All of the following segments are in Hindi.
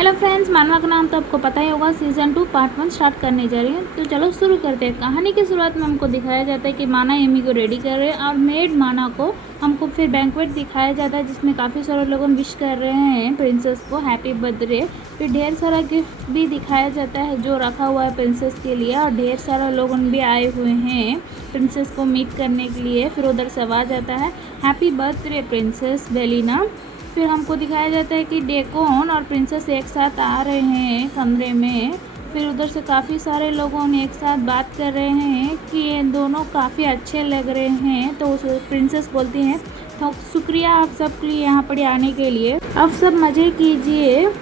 हेलो फ्रेंड्स, मानवा का नाम तो आपको पता ही होगा। सीज़न 2 पार्ट 1 स्टार्ट करने जा रही है। तो चलो शुरू करते हैं। कहानी की शुरुआत में हमको दिखाया जाता है कि माना एमी को रेडी कर रहे हैं और मेड माना को हमको फिर बैंक्वेट दिखाया जाता है जिसमें काफ़ी सारे लोग विश कर रहे हैं प्रिंसेस को हैप्पी बर्थडे। फिर ढेर सारा गिफ्ट भी दिखाया जाता है जो रखा हुआ है प्रिंसेस के लिए, और ढेर सारा लोग भी आए हुए हैं प्रिंसेस को मीट करने के लिए। फिर उधर से आवाज़ आता है हैप्पी बर्थडे प्रिंसेस बेलिना। फिर हमको दिखाया जाता है कि डेकोन और प्रिंसेस एक साथ आ रहे हैं कमरे में। फिर उधर से काफ़ी सारे लोगों ने एक साथ बात कर रहे हैं कि ये दोनों काफ़ी अच्छे लग रहे हैं। तो उस प्रिंसेस बोलती हैं तो शुक्रिया आप सब के लिए यहाँ पर आने के लिए, अब सब मज़े कीजिए।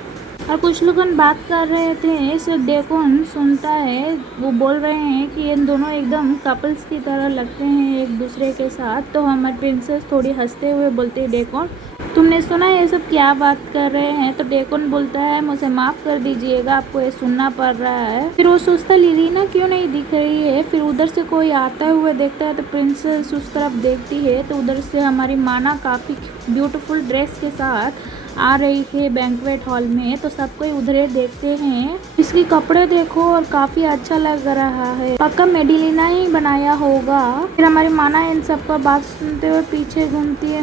और कुछ लोग बात कर रहे थे, सो डेकोन सुनता है। वो बोल रहे हैं कि इन दोनों एकदम कपल्स की तरह लगते हैं एक दूसरे के साथ। तो हमारे प्रिंसेस थोड़ी हंसते हुए बोलते हैं डेकोन तुमने सुना ये सब क्या बात कर रहे हैं? तो डेकोन बोलता है मुझे माफ़ कर दीजिएगा, आपको ये सुनना पड़ रहा है। फिर वो सोचता लिलीना क्यों नहीं दिख रही है। फिर उधर से कोई आता हुआ देखता है तो प्रिंसेस उस तरफ देखती है। तो उधर से हमारी माना काफ़ी ब्यूटीफुल ड्रेस के साथ आ रही है बैंक्वेट हॉल में। तो सब कोई उधर देखते हैं, इसके कपड़े देखो और काफ़ी अच्छा लग रहा है, पक्का मेडिलिना ही बनाया होगा। फिर हमारी माना इन सबका बात सुनते हुए पीछे घूमती है।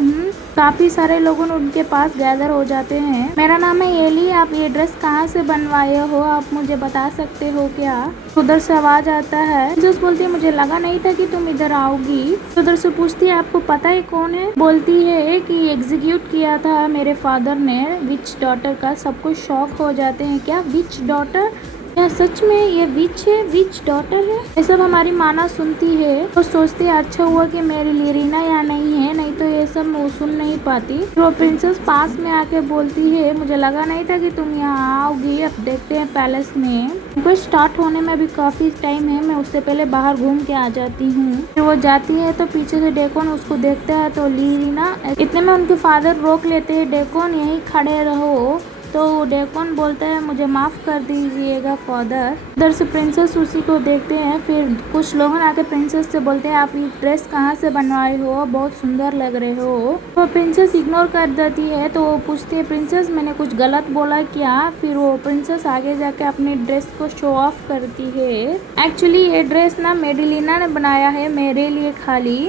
काफ़ी सारे लोग उनके पास गैदर हो जाते हैं। मेरा नाम है एली, आप ये ड्रेस कहाँ से बनवाए हो, आप मुझे बता सकते हो क्या? उधर से आवाज़ आता है, प्रिंसेस बोलती है मुझे लगा नहीं था कि तुम इधर आओगी। उधर से पूछती है आपको पता है कौन है? बोलती है कि एग्जीक्यूट किया था मेरे फादर ने विच डॉटर का। सब कुछ शॉक हो जाते हैं, क्या विच डॉटर? क्या सच में ये विच है, विच डॉटर है? ये सब हमारी माना सुनती है तो सोचती है अच्छा हुआ कि मेरी लिरीना यहाँ नहीं है, नहीं तो ये सब वो सुन नहीं पाती। तो प्रिंसेस पास में आके बोलती है मुझे लगा नहीं था कि तुम यहाँ आओगी, अब देखते हैं पैलेस में। उनको स्टार्ट होने में भी काफ़ी टाइम है, मैं उससे पहले बाहर घूम के आ जाती हूँ। फिर वो जाती है तो पीछे से डेकोन उसको देखता है। तो लिरीना इतने में उनके फादर रोक लेते हैं, डेकोन यहीं खड़े रहो। तो डेकोन बोलता है मुझे माफ़ कर दीजिएगा फादर। उधर से प्रिंसेस उसी को देखते हैं। फिर कुछ लोग आके प्रिंसेस से बोलते हैं आप ये ड्रेस कहाँ से बनवाए हो, बहुत सुंदर लग रहे हो। तो प्रिंसेस इग्नोर कर देती है। तो वो पूछती है प्रिंसेस मैंने कुछ गलत बोला क्या? फिर वो प्रिंसेस आगे जाके अपनी ड्रेस को शो ऑफ करती है। एक्चुअली ये ड्रेस ना मेडिलिना ने बनाया है मेरे लिए खाली,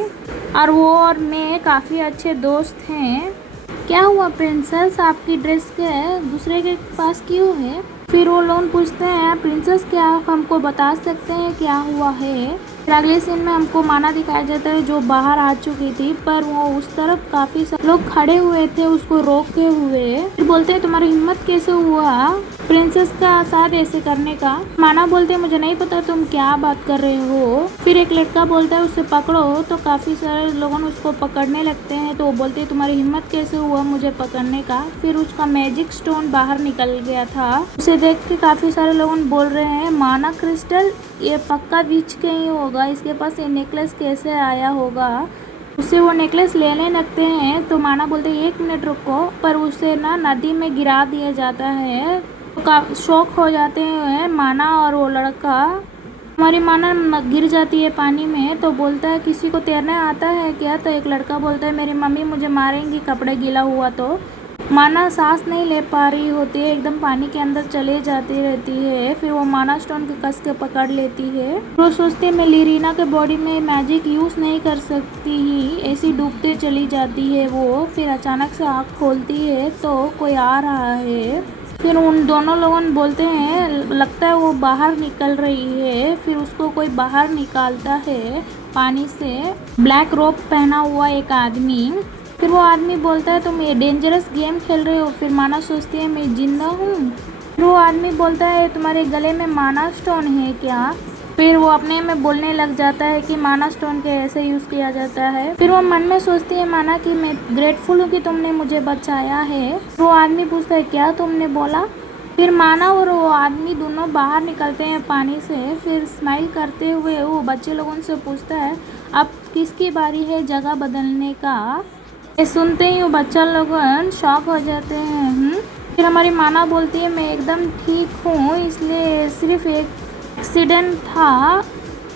और वो और मैं काफ़ी अच्छे दोस्त हैं। क्या हुआ प्रिंसेस, आपकी ड्रेस के दूसरे के पास क्यों है? फिर वो लोग पूछते हैं प्रिंसेस क्या आप हमको बता सकते हैं क्या हुआ है? फिर अगले सीन में हमको माना दिखाया जाता है जो बाहर आ चुकी थी, पर वो उस तरफ काफ़ी सारे लोग खड़े हुए थे उसको रोके हुए। फिर बोलते हैं तुम्हारी हिम्मत कैसे हुआ प्रिंसेस का साथ ऐसे करने का? माना बोलते हैं मुझे नहीं पता तुम क्या बात कर रहे हो। फिर एक लड़का बोलता है उसे पकड़ो। तो काफ़ी सारे लोगों उसको पकड़ने लगते हैं। तो वो बोलते हैं तुम्हारी हिम्मत कैसे हुआ मुझे पकड़ने का? फिर उसका मैजिक स्टोन बाहर निकल गया था। उसे देख के काफ़ी सारे लोग बोल रहे हैं माना क्रिस्टल ये पक्का विच के ही होगा, इसके पास ये नेकलेस कैसे आया होगा? उसे वो नेकलेस लेने लगते हैं। तो माना बोलते हैं 1 मिनट रुको, पर उसे ना नदी में गिरा दिया जाता है। तो शौक हो जाते हैं माना और वो लड़का। हमारी माना गिर जाती है पानी में। तो बोलता है किसी को तैरना आता है क्या? तो एक लड़का बोलता है मेरी मम्मी मुझे मारेंगी कपड़े गीला हुआ तो। माना सांस नहीं ले पा रही होती है, एकदम पानी के अंदर चले जाती रहती है। फिर वो माना स्टोन के कस के पकड़ लेती है। वो सोचती है मैं लिरीना के बॉडी में मैजिक यूज़ नहीं कर सकती ही, ऐसी डूबते चली जाती है वो। फिर अचानक से आँख खोलती है तो कोई आ रहा है। फिर उन दोनों लोगों बोलते हैं लगता है वो बाहर निकल रही है। फिर उसको कोई बाहर निकालता है पानी से, ब्लैक रोब पहना हुआ एक आदमी। फिर वो आदमी बोलता है तुम ये डेंजरस गेम खेल रहे हो। फिर माना सोचती है मैं जिंदा हूँ। फिर वो आदमी बोलता है तुम्हारे गले में माना स्टोन है क्या? फिर वो अपने में बोलने लग जाता है कि माना स्टोन के ऐसे यूज़ किया जाता है। फिर वो मन में सोचती है माना कि मैं ग्रेटफुल हूँ कि तुमने मुझे बचाया है। वो आदमी पूछता है क्या तुमने बोला? फिर माना और वो आदमी दोनों बाहर निकलते हैं पानी से। फिर स्माइल करते हुए वो बच्चे लोगों से पूछता है अब किसकी बारी है जगह बदलने का? ये सुनते ही वो बच्चा लोग शॉक हो जाते हैं। फिर हमारी माना बोलती है मैं एकदम ठीक हूँ, इसलिए सिर्फ एक एक्सीडेंट था।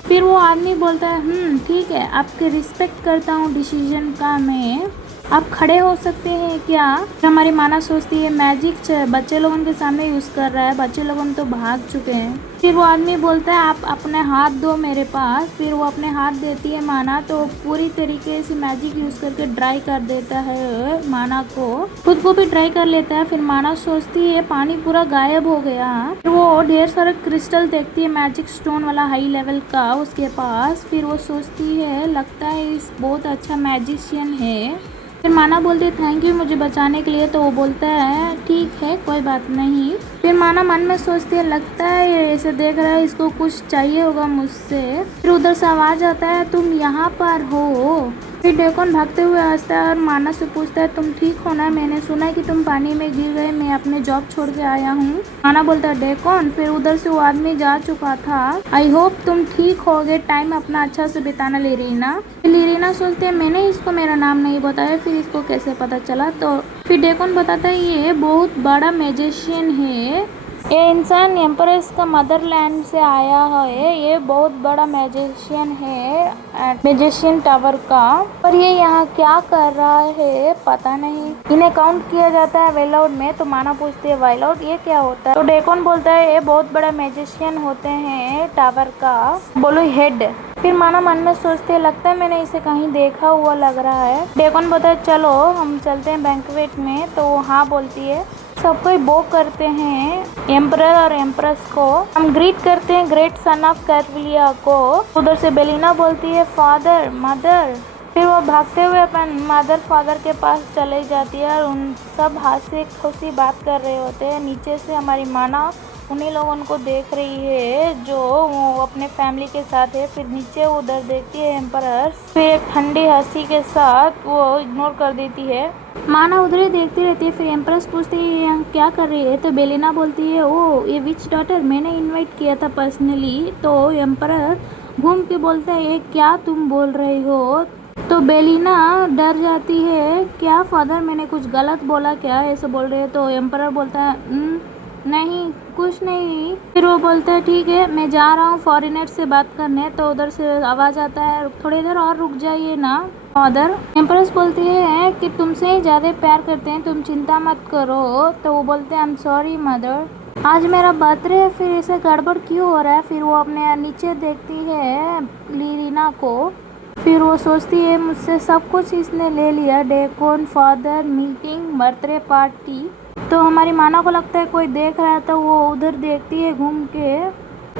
फिर वो आदमी बोलता है ठीक है, आपके रिस्पेक्ट करता हूँ डिसीजन का मैं। आप खड़े हो सकते हैं क्या? हमारी माना सोचती है मैजिक बच्चे लोगों के सामने यूज कर रहा है, बच्चे लोगों तो भाग चुके हैं। फिर वो आदमी बोलता है आप अपने हाथ दो मेरे पास। फिर वो अपने हाथ देती है माना, तो पूरी तरीके से मैजिक यूज करके ड्राई कर देता है माना को, खुद को भी ड्राई कर लेता है। फिर माना सोचती है पानी पूरा गायब हो गया। फिर वो ढेर सारा क्रिस्टल देखती है मैजिक स्टोन वाला हाई लेवल का उसके पास। फिर वो सोचती है लगता है इस बहुत अच्छा मैजिशियन है। फिर माना बोलती है थैंक यू मुझे बचाने के लिए। तो वो बोलता है ठीक है कोई बात नहीं। फिर माना मन में सोचती है लगता है ये ऐसे देख रहा है, इसको कुछ चाहिए होगा मुझसे। फिर उधर से आवाज आता है तुम यहाँ पर हो। फिर डेकोन भागते हुए हंसता है और माना से पूछता है तुम ठीक हो ना? मैंने सुना है कि तुम पानी में गिर गए, मैं अपने जॉब छोड़ के आया हूँ। माना बोलता है डेकोन। फिर उधर से वो आदमी जा चुका था। आई होप तुम ठीक होगे, टाइम अपना अच्छा से बिताना लिरीना। फिर लिरीना सोचते है मैंने इसको मेरा नाम नहीं बताया, फिर इसको कैसे पता चला? तो फिर डेकोन बताता है ये बहुत बड़ा मैजिशियन है, ये इंसान एम्प्रेस का मदरलैंड से आया है, ये बहुत बड़ा मैजिशियन है मैजिशियन टावर का। पर ये यहाँ क्या कर रहा है पता नहीं। इन्हें काउंट किया जाता है वेलाउड में। तो माना पूछती है वेलाउड ये क्या होता है? तो डेकोन बोलता है ये बहुत बड़ा मैजिशियन होते हैं टावर का, बोलो हेड। फिर माना मन में सोचते हैं लगता है मैंने इसे कहीं देखा हुआ लग रहा है। डेकोन बोलता है चलो हम चलते हैं बैंक्वेट में। तो हाँ बोलती है। सब कोई बो करते हैं एम्परर और एम्प्रेस को, हम ग्रीट करते हैं ग्रेट सन ऑफ कैरविलिया को। उधर से बेलिना बोलती है फादर मदर। फिर वो भागते हुए अपन मदर फादर के पास चले जाती है और उन सब हंसी खुशी बात कर रहे होते हैं। नीचे से हमारी माना उन्हीं लोगों को देख रही है जो वो अपने फैमिली के साथ है। फिर नीचे उधर देखती है एम्परर, फिर एक ठंडी हंसी के साथ वो इग्नोर कर देती है। माना उधर ही देखती रहती है। फिर एम्प्रेस पूछती है यहाँ क्या कर रही है? तो बेलिना बोलती है ओ ये विच डॉटर मैंने इनवाइट किया था पर्सनली। तो एम्परर घूम के बोलता है ये क्या तुम बोल रही हो? तो बेलिना डर जाती है क्या फादर मैंने कुछ गलत बोला क्या, ऐसे बोल रहे हो? तो एम्परर बोलता है नहीं कुछ नहीं। फिर वो बोलता है ठीक है मैं जा रहा हूँ फॉरेनर से बात करने। तो उधर से आवाज आता है थोड़ी देर और रुक जाइए ना फादर। एम्प्रेस बोलती है कि तुमसे ही ज़्यादा प्यार करते हैं, तुम चिंता मत करो। तो वो बोलते हैं आई एम सॉरी मदर, आज मेरा बर्थडे है, फिर ऐसे गड़बड़ क्यों हो रहा है? फिर वो अपने नीचे देखती है लिरीना को। फिर वो सोचती है मुझसे सब कुछ इसने ले लिया, डेकोन फादर मीटिंग बर्थडे पार्टी। तो हमारी माना को लगता है कोई देख रहा है। तो वो उधर देखती है घूम के,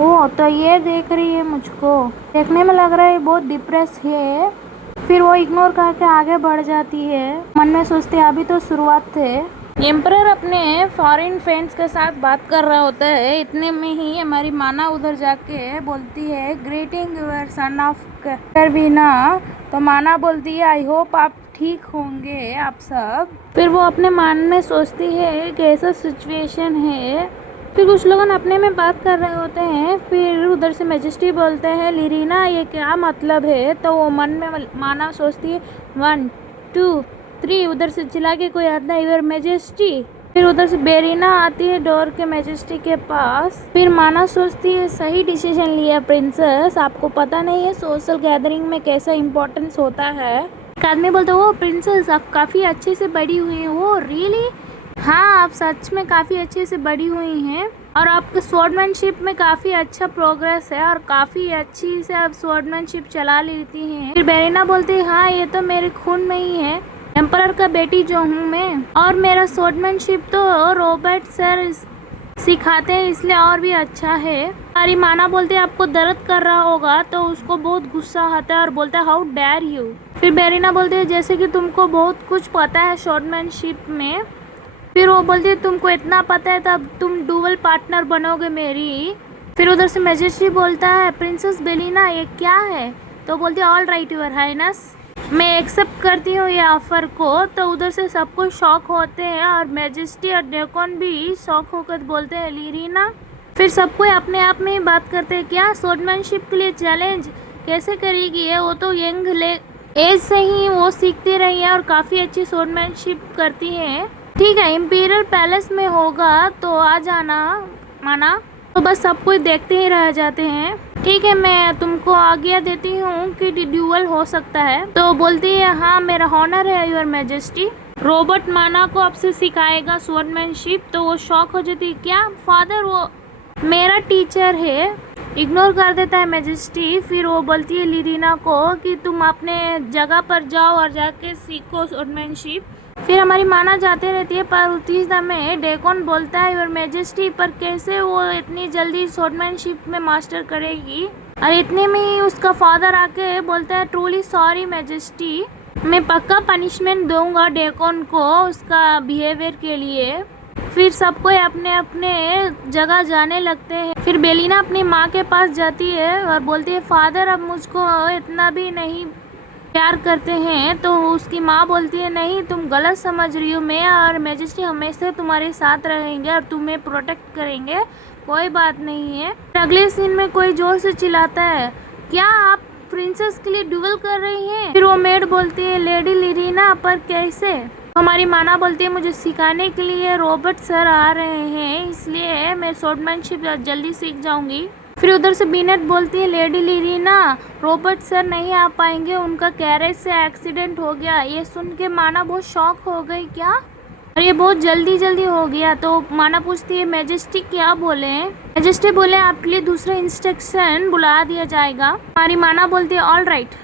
ओ तो ये देख रही है मुझको, देखने में लग रहा है बहुत डिप्रेस है। फिर वो इग्नोर करके आगे बढ़ जाती है। मन में सोचती है अभी तो शुरुआत थे। एम्परर अपने फॉरेन फ्रेंड्स के साथ बात कर रहा होता है। इतने में ही हमारी माना उधर जाके बोलती है ग्रीटिंग यूर सन ऑफ करवीना। तो माना बोलती है आई होप आप ठीक होंगे आप सब। फिर वो अपने मन में सोचती है कि ऐसा सिचुएशन है। फिर कुछ लोग अपने में बात कर रहे होते हैं। फिर उधर से मैजेस्टी बोलते हैं लिरीना ये क्या मतलब है? तो वो मन में माना सोचती है 1 2 3 उधर से चिल्ला के कोई आता है इधर मैजेस्टी। फिर उधर से बेरीना आती है डोर के मैजेस्टी के पास। फिर माना सोचती है सही डिसीजन लिया प्रिंसेस, आपको पता नहीं है सोशल गैदरिंग में कैसा इम्पोर्टेंस होता है। एक आदमी बोलता है वो प्रिंसेस आप काफ़ी अच्छे से बड़ी हुई हैं। वो रियली? हाँ आप सच में काफ़ी अच्छे से बड़ी हुई हैं और आपके स्वॉर्डमैनशिप में काफ़ी अच्छा प्रोग्रेस है और काफ़ी अच्छी से आप स्वॉर्डमैनशिप चला लेती हैं। फिर बेरीना बोलती है हाँ ये तो मेरे खून में ही है, एम्परर का बेटी जो हूँ मैं, और मेरा स्वॉर्डमैनशिप तो रॉबर्ट सर सिखाते हैं इसलिए और भी अच्छा है। हमारी माना बोलती है आपको दर्द कर रहा होगा। तो उसको बहुत गुस्सा आता है और बोलता है हाउ डेयर यू। फिर बेरीना बोलती है जैसे कि तुमको बहुत कुछ पता है स्वॉर्डमैनशिप में। फिर वो बोलती है तुमको इतना पता है तब तुम डुअल पार्टनर बनोगे मेरी। फिर उधर से मैजेस्टी बोलता है प्रिंसेस बेलिना ये क्या है? तो बोलती है ऑल राइट यूर हाइनेस, मैं एक्सेप्ट करती हूँ ये ऑफर को। तो उधर से सब कुछ शॉक होते हैं और मैजेस्टी और डेकोन भी शॉक होकर बोलते हैं लिरीना। फिर सब कोई अपने आप में ही बात करते हैं क्या स्वॉर्डमैनशिप के लिए चैलेंज कैसे करेगी है? वो तो यंग एज से ही वो सीखती रही है और काफ़ी अच्छी स्वॉर्डमैनशिप करती है। ठीक है इंपीरियल पैलेस में होगा तो आ जाना माना। तो बस सब कोई देखते ही रह जाते हैं। ठीक है, मैं तुमको आज्ञा देती हूँ कि ड्यूअल हो सकता है। तो बोलती है हाँ मेरा हॉनर है योर मैजेस्टी। रॉबर्ट माना को आपसे सिखाएगा स्वॉर्डमैनशिप। तो वो शॉक हो जाती है, क्या फादर वो मेरा टीचर है। इग्नोर कर देता है मैजेस्टी। फिर वो बोलती है लिरीना को कि तुम अपने जगह पर जाओ और जाके सीखो स्वॉर्डमैनशिप। फिर हमारी माना जाते रहती है, पर उसी समय डेकोन बोलता है योर मैजेस्टी, पर कैसे वो इतनी जल्दी स्वॉर्डमैनशिप में मास्टर करेगी। और इतने में ही उसका फादर आके बोलता है ट्रूली सॉरी मैजेस्टी, मैं पक्का पनिशमेंट दूंगा डेकोन को उसका बिहेवियर के लिए। फिर सबको अपने अपने जगह जाने लगते हैं। फिर बेलिना अपनी माँ के पास जाती है और बोलती है फादर अब मुझको इतना भी नहीं प्यार करते हैं। तो उसकी माँ बोलती है नहीं तुम गलत समझ रही हो, मैं और मैजेस्टी हमेशा तुम्हारे साथ रहेंगे और तुम्हें प्रोटेक्ट करेंगे, कोई बात नहीं है। अगले सीन में कोई जोर से चिल्लाता है, क्या आप प्रिंसेस के लिए ड्यूल कर रही हैं? फिर वो मेड बोलती है लेडी लिरीना, पर कैसे? हमारी माना बोलती है मुझे सिखाने के लिए रॉबर्ट सर आ रहे हैं, इसलिए मैं स्वॉर्डमैनशिप जल्दी सीख जाऊंगी। फिर उधर से बीनेट बोलती है लेडी लिरीना रॉबर्ट सर नहीं आ पाएंगे, उनका कैरेज से एक्सीडेंट हो गया। ये सुन के माना बहुत शॉक हो गई, क्या? और ये बहुत जल्दी हो गया। तो माना पूछती है मैजेस्टी क्या बोले? मैजेस्टी बोले आपके लिए दूसरा इंस्ट्रक्शन बुला दिया जाएगा। हमारी माना बोलती है ऑल राइट,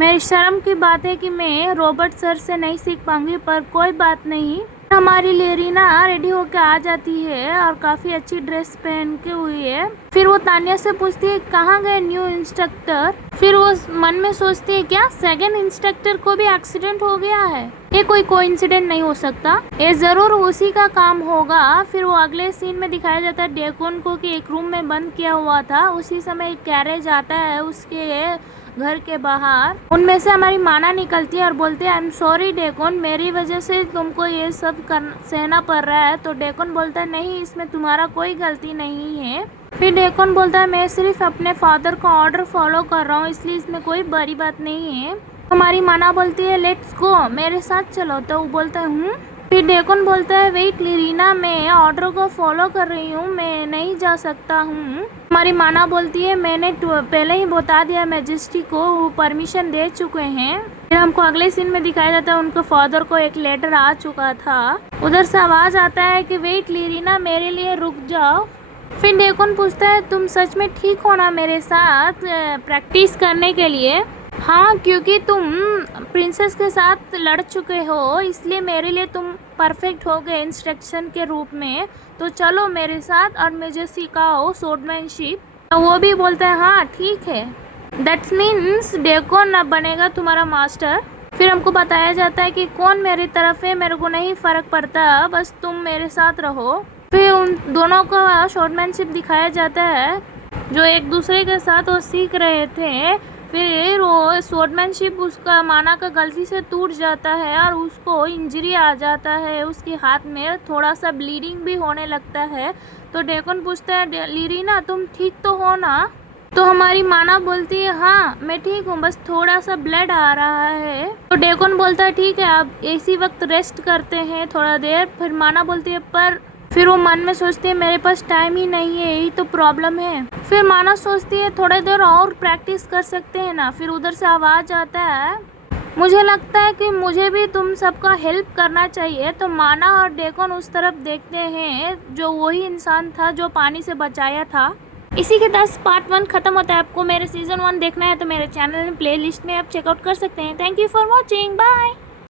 मेरी शर्म की बात है कि मैं रॉबर्ट सर से नहीं सीख पाऊंगी, पर कोई बात नहीं। हमारी लेरीना रेडी होकर आ जाती है और काफी अच्छी ड्रेस पहन के हुई है। फिर वो तानिया से पूछती है कहाँ गए न्यू इंस्ट्रक्टर? फिर वो मन में सोचती है क्या सेकंड इंस्ट्रक्टर को भी एक्सीडेंट हो गया है? ये कोई कोइंसिडेंट नहीं हो सकता, ये जरूर उसी का काम होगा। फिर वो अगले सीन में दिखाया जाता है डेकोन को कि एक रूम में बंद किया हुआ था। उसी समय एक कैरेज आता है उसके घर के बाहर। उनमें से हमारी माना निकलती है और बोलते हैं आई एम सॉरी डेकोन, मेरी वजह से तुमको ये सब सहना पड़ रहा है। तो डेकोन बोलता है नहीं इसमें तुम्हारा कोई गलती नहीं है। फिर डेकोन बोलता है मैं सिर्फ अपने फादर का ऑर्डर फॉलो कर रहा हूँ, इसलिए इसमें कोई बड़ी बात नहीं है। हमारी माना बोलती है लेट्स गो, मेरे साथ चलो। तो वो बोलता है फिर डेकोन बोलता है वेट लिरीना, मैं ऑर्डर को फॉलो कर रही हूँ, मैं नहीं जा सकता हूँ। हमारी माना बोलती है मैंने पहले ही बता दिया मैजेस्टी को, वो परमिशन दे चुके हैं। फिर हमको अगले सीन में दिखाया जाता है उनके फादर को एक लेटर आ चुका था। उधर से आवाज आता है कि वेट लिरीना मेरे लिए रुक जाओ। फिर डेकोन पूछता है तुम सच में ठीक हो ना मेरे साथ प्रैक्टिस करने के लिए? हाँ, क्योंकि तुम प्रिंसेस के साथ लड़ चुके हो, इसलिए मेरे लिए तुम परफेक्ट हो गए इंस्ट्रक्शन के रूप में। तो चलो मेरे साथ और मुझे सिखाओ स्वॉर्डमैनशिप। तो वो भी बोलता है हाँ ठीक है, दैट्स मीन्स डेकोन अब बनेगा तुम्हारा मास्टर। फिर हमको बताया जाता है कि कौन मेरी तरफ है मेरे को नहीं फर्क पड़ता, बस तुम मेरे साथ रहो। फिर उन दोनों का स्वॉर्डमैनशिप दिखाया जाता है जो एक दूसरे के साथ वो सीख रहे थे। फिर वो स्वॉर्डमैनशिप उसका माना का गलती से टूट जाता है और उसको इंजरी आ जाता है, उसके हाथ में थोड़ा सा ब्लीडिंग भी होने लगता है। तो डेकोन पूछता है लिरीना तुम ठीक तो हो ना? तो हमारी माना बोलती है हाँ मैं ठीक हूँ, बस थोड़ा सा ब्लड आ रहा है। तो डेकोन बोलता है ठीक है अब इसी वक्त रेस्ट करते हैं थोड़ा देर। फिर माना बोलती है पर फिर वो मन में सोचती है मेरे पास टाइम ही नहीं है, यही तो प्रॉब्लम है। फिर माना सोचती है थोड़ी देर और प्रैक्टिस कर सकते हैं ना। फिर उधर से आवाज आता है मुझे लगता है कि मुझे भी तुम सबका हेल्प करना चाहिए। तो माना और डेकोन उस तरफ देखते हैं जो वही इंसान था जो पानी से बचाया था। इसी के 10 पार्ट 1 खत्म होता है। आपको मेरे सीजन 1 देखना है तो मेरे चैनल में प्लेलिस्ट में आप चेकआउट कर सकते हैं। Thank you for watching, bye.